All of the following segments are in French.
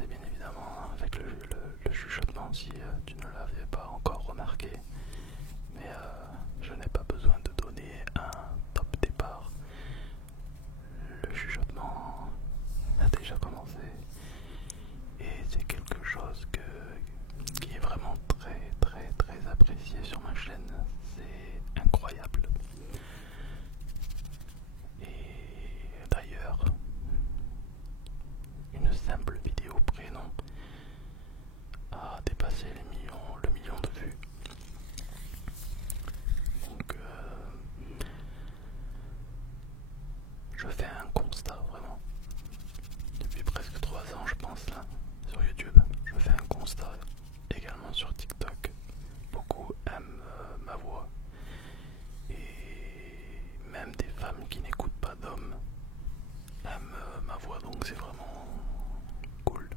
commencer bien évidemment avec le chuchotement si tu ne l'avais pas encore remarqué. Mais je n'ai pas besoin de donner un top départ. Le chuchotement a déjà commencé et c'est quelque chose qui est vraiment très très très apprécié sur ma chaîne. C'est incroyable. Et d'ailleurs, une simple vidéo prénom a dépassé le million de vues. Donc je fais un constat vraiment. Depuis presque 3 ans je pense là, sur YouTube, je fais un constat également sur TikTok. Beaucoup aiment ma voix. Et même des femmes qui n'écoutent pas d'hommes aiment ma voix, donc c'est vraiment cool.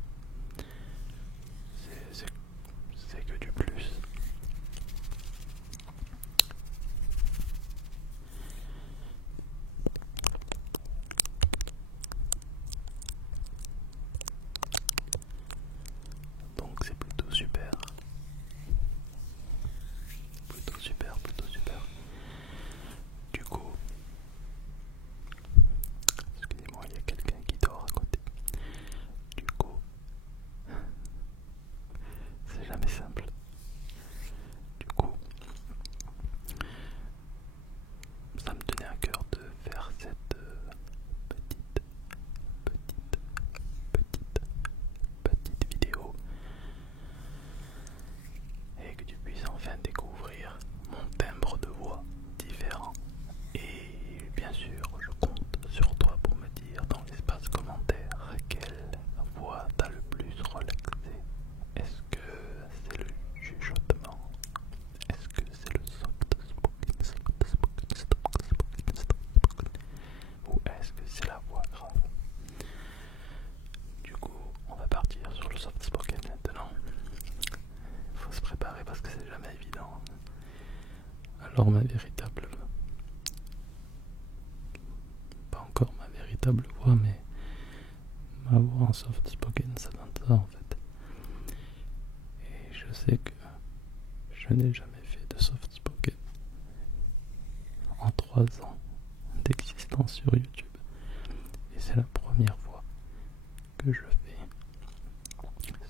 C'est que du plus. Donc c'est plutôt super. Plutôt super, plutôt super. Du coup, excusez-moi, il y a quelqu'un qui dort à côté. Du coup, c'est jamais simple. Du coup, ça me tenait à cœur de faire cette petite vidéo et que tu puisses enfin découvrir mon timbre de voix différent. Et bien sûr, je compte sur toi pour me dire dans l'espace commentaire quelle voix t'a le plus relaxé. Est-ce que c'est le chuchotement? Est-ce que c'est le soft spoken? Ou est-ce que c'est la voix grave? Du coup, on va partir sur le soft spoken maintenant. Il faut se préparer parce que c'est jamais évident. Alors pas encore ma véritable voix, mais ma voix en soft spoken, ça donne ça en fait. Et je sais que je n'ai jamais fait de soft spoken en 3 ans d'existence sur YouTube. Et c'est la première fois que je fais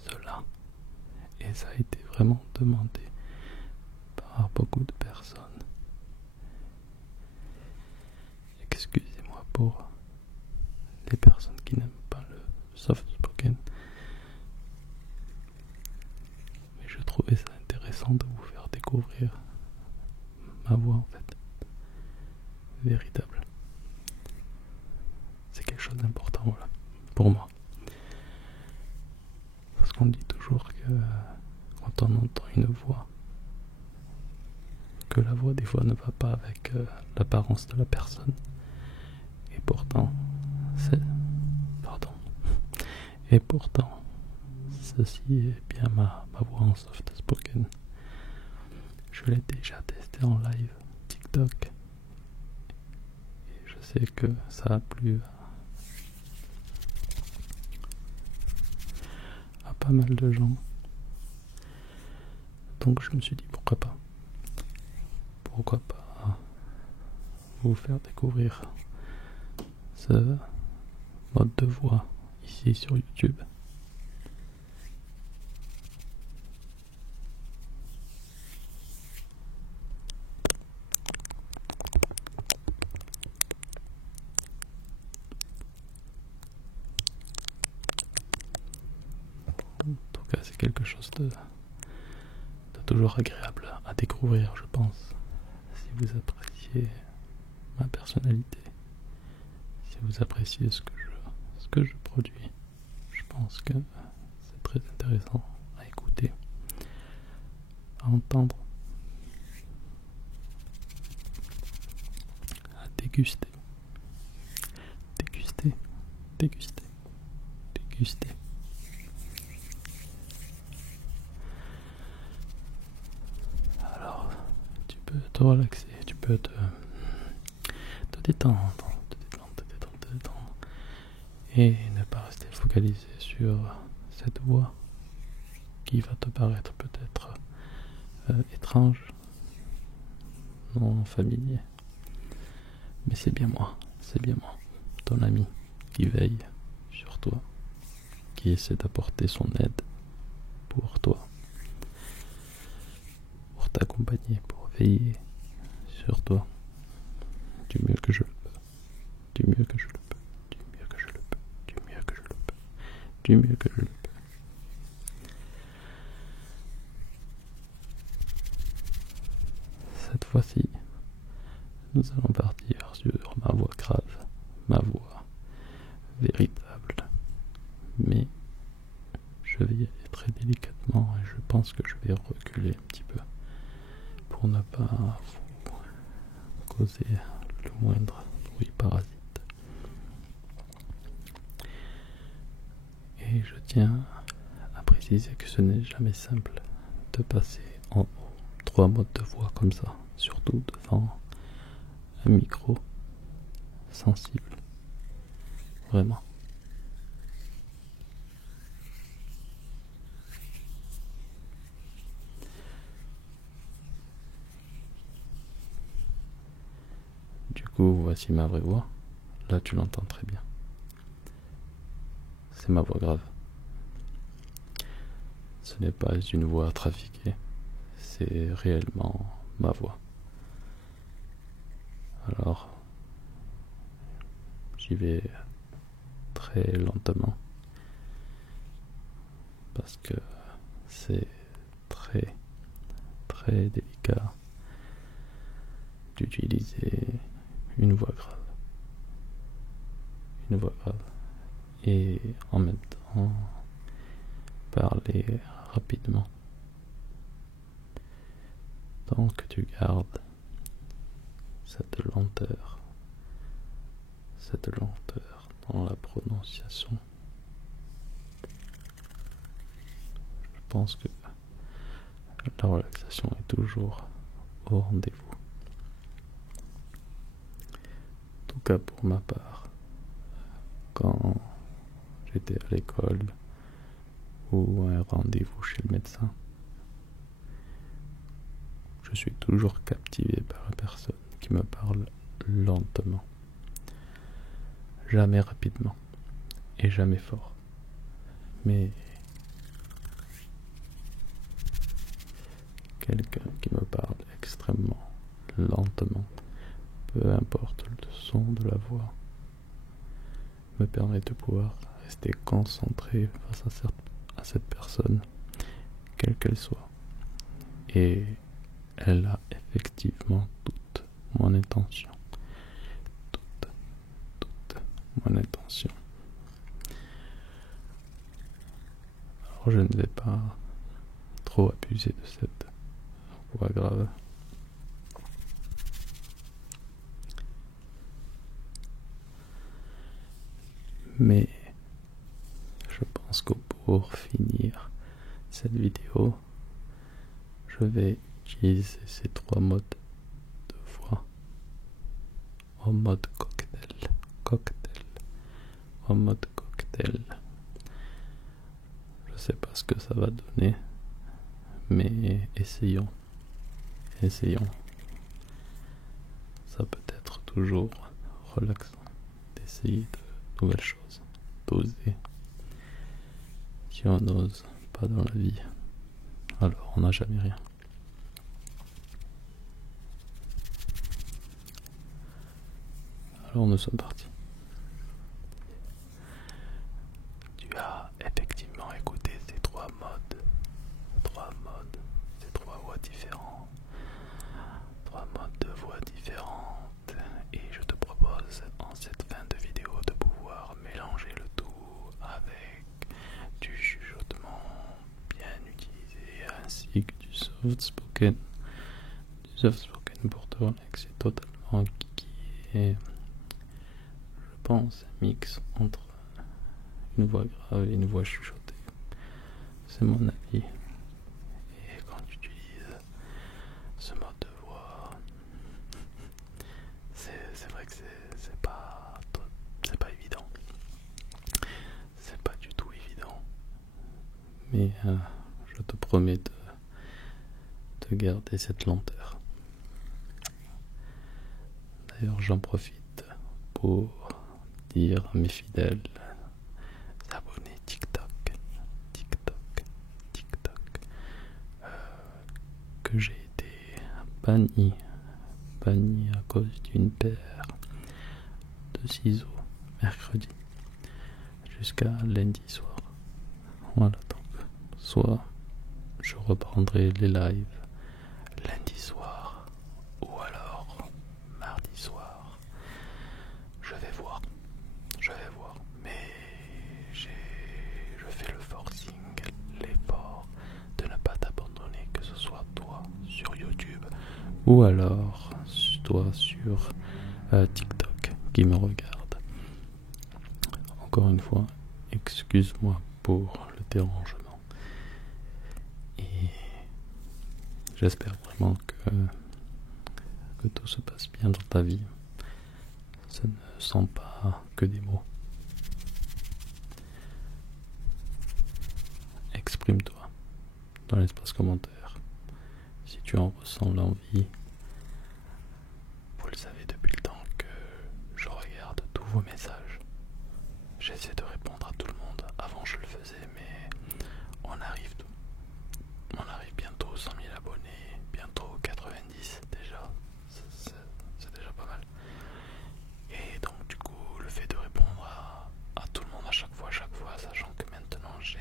cela. Et ça a été vraiment demandé par beaucoup de personnes. Excusez-moi pour les personnes qui n'aiment pas le soft spoken. Mais je trouvais ça intéressant de vous faire découvrir ma voix en fait. Véritable. C'est quelque chose d'important, voilà, pour moi. Parce qu'on dit toujours que quand on entend une voix, que la voix des fois ne va pas avec l'apparence de la personne. Et pourtant, ceci est bien ma voix en soft spoken. Je l'ai déjà testé en live TikTok. Et je sais que ça a plu à pas mal de gens. Donc je me suis dit pourquoi pas vous faire découvrir ce mode de voix ici sur YouTube. En tout cas, c'est quelque chose de toujours agréable à découvrir, je pense. Si vous appréciez ma personnalité, si vous appréciez ce que je produis, je pense que c'est très intéressant à écouter, à entendre, à déguster. Alors, tu peux te relaxer, tu peux te détendre, et ne pas rester focalisé sur cette voix qui va te paraître peut-être étrange, non familier. Mais c'est bien moi, ton ami, qui veille sur toi, qui essaie d'apporter son aide pour toi, pour t'accompagner, pour veiller sur toi, du mieux que je le peux, du mieux que je le peux, du mieux que je le peux, du mieux que je le peux, du mieux que je le peux. Cette fois-ci, nous allons partir sur ma voix grave, ma voix véritable, mais je vais y aller très délicatement et je pense que je vais reculer un petit peu pour ne pas vous causer le moindre bruit parasite. Et je tiens à préciser que ce n'est jamais simple de passer en 3 modes de voix comme ça, surtout devant un micro sensible. Vraiment. Du coup, voici ma vraie voix. Là, tu l'entends très bien. C'est ma voix grave. Ce n'est pas une voix trafiquée, c'est réellement ma voix. Alors, j'y vais très lentement parce que c'est très très délicat d'utiliser une voix grave. Une voix grave. Et en même temps, parler rapidement. Tant que tu gardes cette lenteur dans la prononciation, je pense que la relaxation est toujours au rendez-vous. En tout cas pour ma part, quand j'étais à l'école ou à un rendez-vous chez le médecin, je suis toujours captivé par la personne qui me parle lentement, jamais rapidement et jamais fort, mais quelqu'un qui me parle extrêmement lentement, peu importe le son de la voix, me permet de pouvoir rester concentré face à cette personne, quelle qu'elle soit. Et elle a effectivement toute mon intention. Toute mon intention. Alors je ne vais pas trop abuser de cette voix grave. Mais je pense que pour finir cette vidéo, je vais utiliser ces 3 modes de voix en mode cocktail. En mode cocktail. Je sais pas ce que ça va donner, mais essayons. Ça peut être toujours relaxant d'essayer de nouvelles choses, d'oser. Si on n'ose pas dans la vie, alors on n'a jamais rien. Alors nous sommes partis. Tu as effectivement écouté ces 3 modes, ces 3 voix différentes, 3 modes de voix différentes, et je te propose en cette fin de vidéo de pouvoir mélanger le tout avec du chuchotement bien utilisé ainsi que du soft spoken. Du soft spoken pour te relaxer totalement, qui est, je pense, un mix entre une voix grave et une voix chuchotée. C'est mon avis. Et quand tu utilises ce mode de voix, c'est vrai que c'est pas évident. C'est pas du tout évident. mais je te promets de garder cette lenteur. D'ailleurs, j'en profite pour dire à mes fidèles abonnés TikTok, que j'ai été banni à cause d'une paire de ciseaux mercredi jusqu'à lundi soir. Voilà, donc soit je reprendrai les lives lundi soir ou alors mardi soir. Je vais voir, mais je fais le forcing, l'effort de ne pas t'abandonner, que ce soit toi sur YouTube ou alors toi sur TikTok qui me regarde. Encore une fois, excuse-moi pour le dérangement et j'espère vraiment que tout se passe bien dans ta vie. Ce ne sont pas que des mots. Exprime-toi dans l'espace commentaire si tu en ressens l'envie. Vous le savez depuis le temps que je regarde tous vos messages. J'essaie de répondre à tout le monde. Avant je le faisais, mais on arrive bientôt aux 100 000 abonnés, bientôt 90 déjà. C'est déjà pas mal. Et donc du coup, le fait de répondre à tout le monde à chaque fois, sachant que maintenant j'ai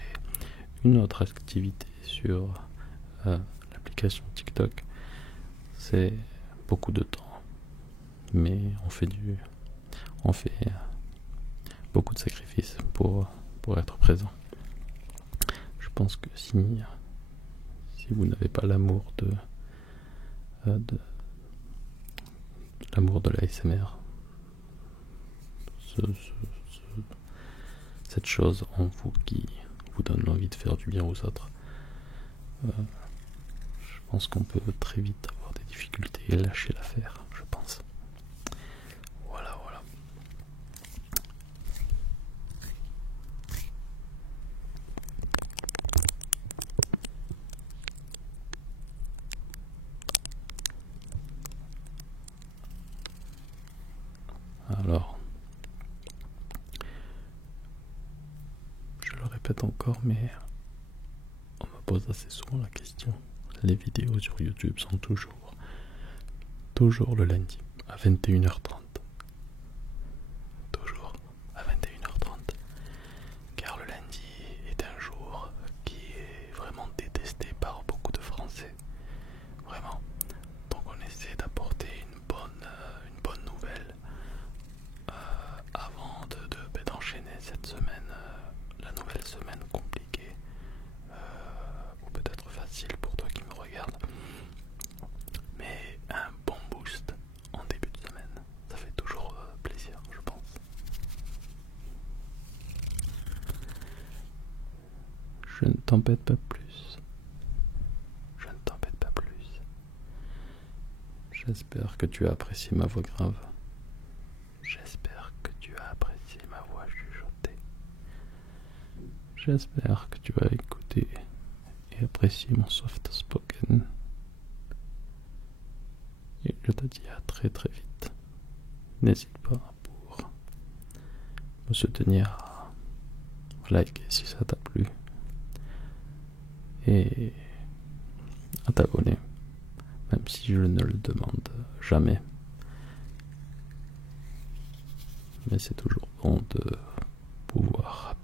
une autre activité sur l'application TikTok, c'est beaucoup de temps. Mais on fait beaucoup de sacrifices pour être présent. Je pense que si vous n'avez pas l'amour de l'ASMR, cette chose en vous qui vous donne l'envie de faire du bien aux autres, je pense qu'on peut très vite avoir des difficultés et lâcher l'affaire, je pense. Voilà. Alors, je le répète encore, mais on me pose assez souvent la question. Les vidéos sur YouTube sont toujours le lundi à 21h30. Toujours à 21h30. Car le lundi est un jour qui est vraiment détesté par beaucoup de Français. Vraiment. Donc on essaie d'apporter une bonne nouvelle avant d'enchaîner cette semaine, la nouvelle semaine compliquée, ou peut-être facile pour toi qui me regarde, mais un bon boost en début de semaine, ça fait toujours plaisir, je pense. Je ne t'embête pas plus. J'espère que tu as apprécié ma voix grave. J'espère que tu as apprécié ma voix chuchotée. J'espère que tu as écouté et apprécié mon soft spoken. Et je te dis à très vite. N'hésite pas pour me soutenir à liker si ça t'a plu et à t'abonner, même si je ne le demande jamais. Mais c'est toujours bon de pouvoir